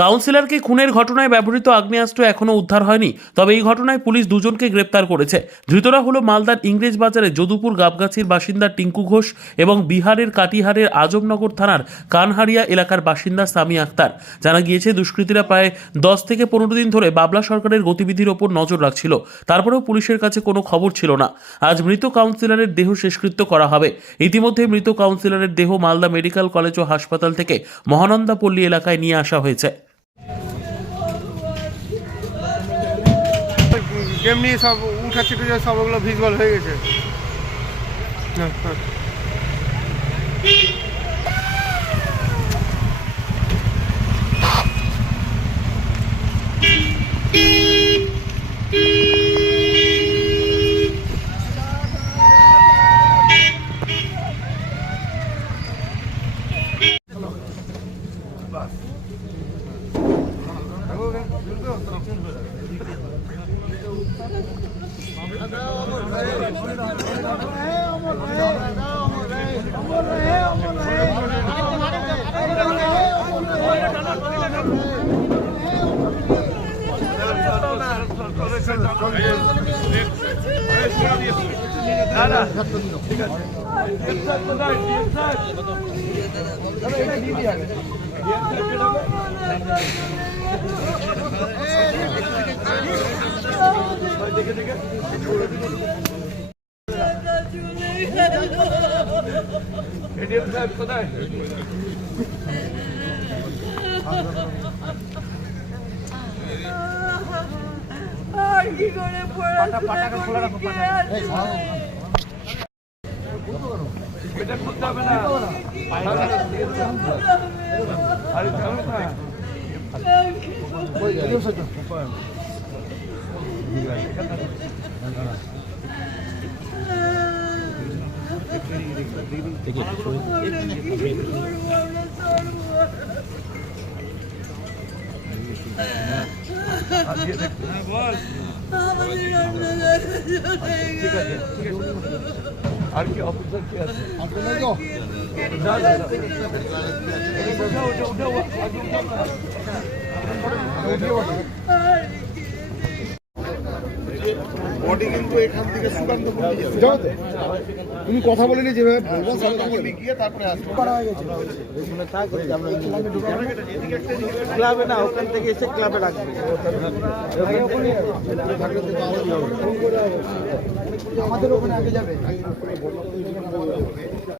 কাউন্সিলরকে খুনের ঘটনায় ব্যবহৃত আগ্নেয়াস্ত্র এখনও উদ্ধার হয়নি। তবে এই ঘটনায় পুলিশ দুজনকে গ্রেপ্তার করেছে। ধৃতরা হলো মালদার ইংরেজ বাজারে যদুপুর গাবগাছির বাসিন্দা টিঙ্কু ঘোষ এবং বিহারের কাটিহারের আজমনগর থানার কানহারিয়া এলাকার বাসিন্দা সামি আক্তার। জানা গিয়েছে, দুষ্কৃতীরা প্রায় 10 থেকে 15 দিন ধরে বাবলা সরকারের গতিবিধির ওপর নজর রাখছিল। তারপরেও পুলিশের কাছে কোনো খবর ছিল না। আজ মৃত কাউন্সিলরের দেহ শেষকৃত্য করা হবে। ইতিমধ্যে মৃত কাউন্সিলরের দেহ মালদা মেডিকেল কলেজ ও হাসপাতাল থেকে মহানন্দা পল্লী এলাকায় নিয়ে আসা হয়েছে। এমনি সব উঠাচ্ছিল যে সব ওগুলো ভিজুয়াল হয়ে গেছে। আর কি করে পড়াশোনা করতে এটা করতে হবে না। আরে জানো না আর কি অফিসার কি আছে? বডি কিন্তু এখান থেকে সুকান্ত যাও তো, তুমি কথা বলিনি যেভাবে বলবো গিয়ে তারপরে আসবো। ক্লাবে না, ওখান থেকে এসে ক্লাবে রাখবে। আমাদের ওখানে আগে যাবে।